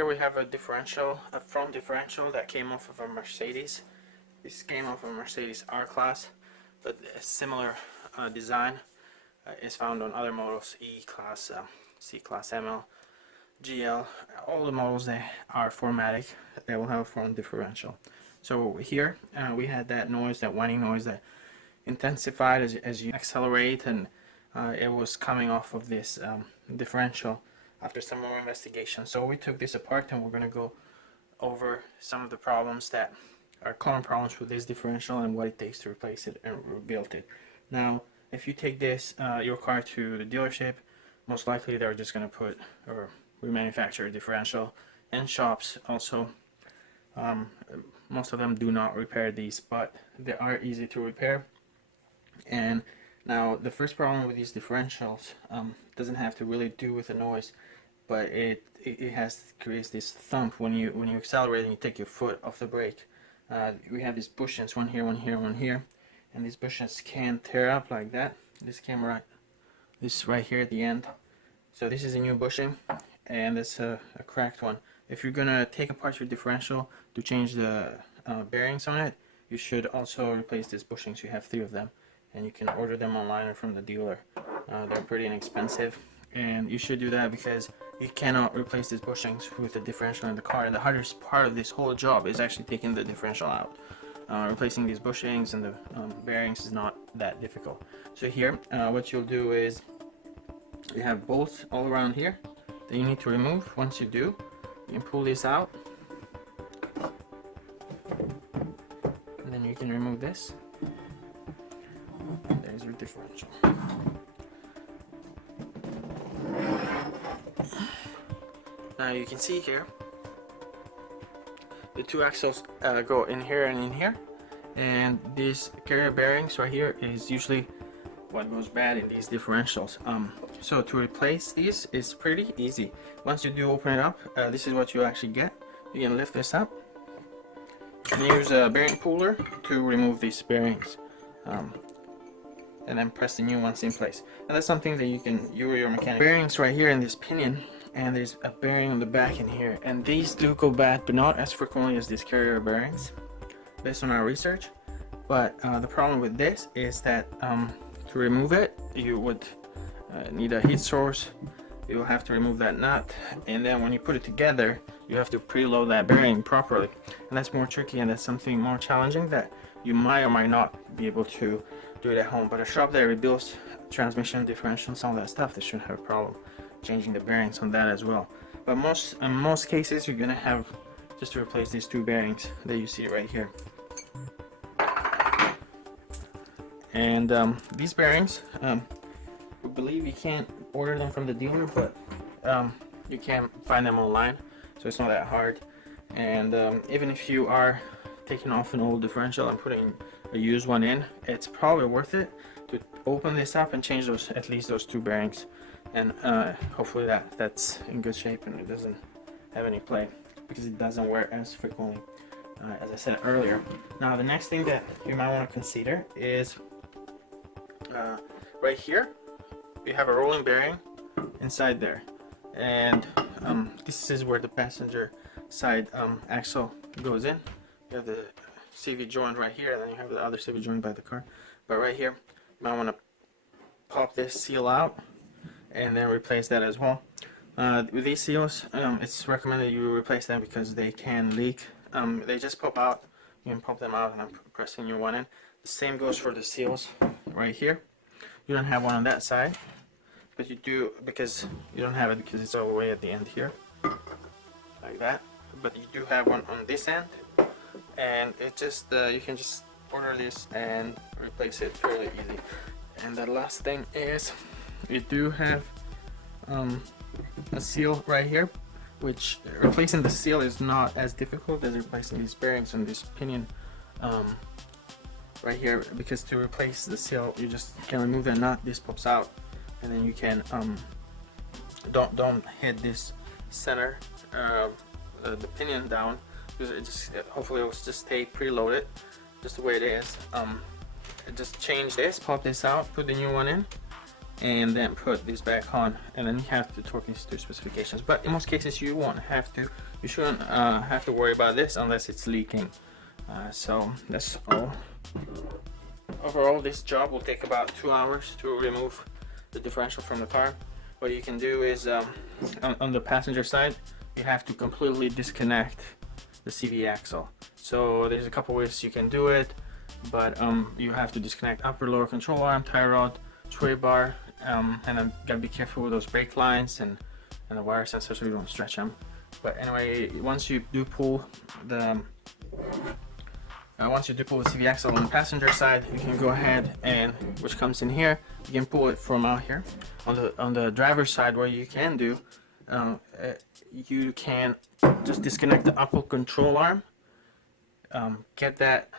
Here we have a differential, a front differential that came off of a Mercedes. This came off of a Mercedes R-Class, but a similar design is found on other models, E-Class, C-Class ML, GL, all the models that are 4MATIC, they will have a front differential. So here we had that noise, that whining noise that intensified as you accelerate, and it was coming off of this differential after some more investigation. So we took this apart and we're going to go over some of the problems that are common problems with this differential and what it takes to replace it and rebuild it. Now, if you take this your car to the dealership, most likely they're just going to put or remanufacture a differential, and shops also. Most of them do not repair these, but they are easy to repair. And now the first problem with these differentials doesn't have to really do with the noise, but it creates this thump when you accelerate and you take your foot off the brake. We have these bushings, one here, one here, one here, and these bushings can tear up like that. This right here at the end. So this is a new bushing, and it's a cracked one. If you're gonna take apart your differential to change the bearings on it, you should also replace these bushings. You have 3 of them, and you can order them online or from the dealer. They're pretty inexpensive, and you should do that because you cannot replace these bushings with the differential in the car. And the hardest part of this whole job is actually taking the differential out. Replacing these bushings and the bearings is not that difficult. So here, what you'll do is you have bolts all around here that you need to remove. Once you do, you can pull this out, and then you can remove this. And there's your differential. Now you can see here the 2 axles go in here and in here, and these carrier bearings right here is usually what goes bad in these differentials. So to replace these is pretty easy. Once you do open it up, this is what you actually get. You can lift this up and use a bearing puller to remove these bearings, and then press the new ones in place. And that's something that you or your mechanic. Bearings right here in this pinion, and there's a bearing on the back in here, and these do go bad, but not as frequently as these carrier bearings based on our research. But the problem with this is that to remove it, you would need a heat source. You will have to remove that nut, and then when you put it together, you have to preload that bearing properly, and that's more tricky, and that's something more challenging that you might or might not be able to do it at home. But a shop that rebuilds transmission, differentials, all that stuff, they shouldn't have a problem changing the bearings on that as well. But in most cases, you're gonna have just to replace these 2 bearings that you see right here. And these bearings, we believe you can't order them from the dealer, but you can find them online, so it's not that hard. And even if you are taking off an old differential and putting a used one in, it's probably worth it to open this up and change at least those 2 bearings, and hopefully that's in good shape and it doesn't have any play, because it doesn't wear as frequently as I said earlier. Now the next thing that you might want to consider is right here you have a rolling bearing inside there, and this is where the passenger side axle goes in. You have the CV joint right here, and then you have the other CV joint by the car. But right here, you might want to pop this seal out and then replace that as well. With these seals, it's recommended you replace them because they can leak. They just pop out. You can pop them out, and I'm pressing your one in. The same goes for the seals right here. You don't have one on that side, but you do, because you don't have it because it's all the way at the end here, like that. But you do have one on this end, and it just you can just order this and replace it fairly easy. And the last thing is you do have a seal right here, which replacing the seal is not as difficult as replacing these bearings on this pinion right here, because to replace the seal you just can remove the nut, this pops out, and then you can don't hit this center the pinion down, because it just hopefully it will just stay preloaded just the way it is. Just change this, pop this out, put the new one in, and then put this back on, and then you have to torque these to specifications. But in most cases you won't have to. You shouldn't have to worry about this unless it's leaking. So that's all. Overall, this job will take about 2 hours to remove the differential from the car. What you can do is on the passenger side, you have to completely disconnect the CV axle. So there's a couple ways you can do it, but you have to disconnect upper lower control arm, tie rod, sway bar, and then gotta be careful with those brake lines and the wire sensors so you don't stretch them. But anyway, once you do pull the CV axle on the passenger side, you can go ahead and, which comes in here, you can pull it from out here. On the driver's side, what you can do, you can just disconnect the upper control arm, get that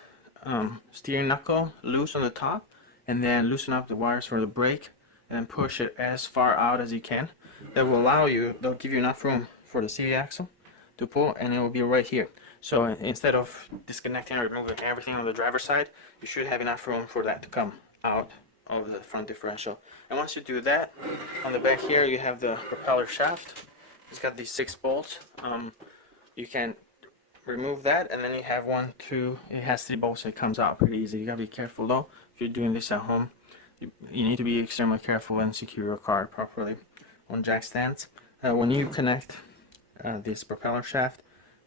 steering knuckle loose on the top, and then loosen up the wires for the brake, and then push it as far out as you can. That will allow you, they'll give you enough room for the CV axle to pull, and it will be right here. So instead of disconnecting or removing everything on the driver's side, you should have enough room for that to come out of the front differential. And once you do that, on the back here you have the propeller shaft. It's got these 6 bolts. You can remove that, and then you have 1, 2, it has 3 bolts, so it comes out pretty easy. You gotta be careful though. If you're doing this at home, you need to be extremely careful and secure your car properly on jack stands. When you connect this propeller shaft,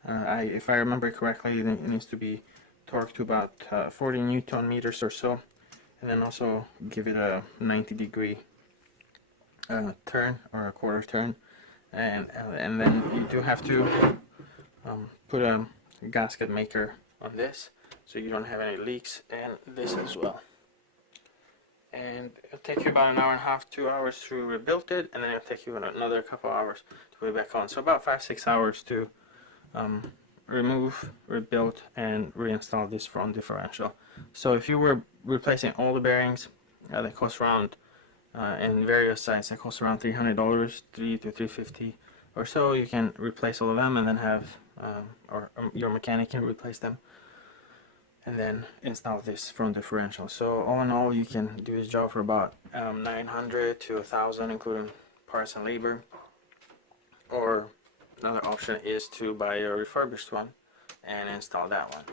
if I remember correctly, it needs to be torqued to about 40 Newton meters or so, and then also give it a 90-degree turn or a quarter turn, and then you do have to put a gasket maker on this so you don't have any leaks, and this as well. And it'll take you about 1.5 hours, 2 hours to rebuild it, and then it'll take you another couple hours to put it back on. So about 5-6 hours to remove, rebuild, and reinstall this front differential. So if you were replacing all the bearings, that cost around, in various sizes, that costs around $300, $300 to $350 or so. You can replace all of them and then have, or your mechanic can replace them, and then install this front differential. So all in all, you can do this job for about $900 to $1,000, including parts and labor. Or another option is to buy a refurbished one and install that one.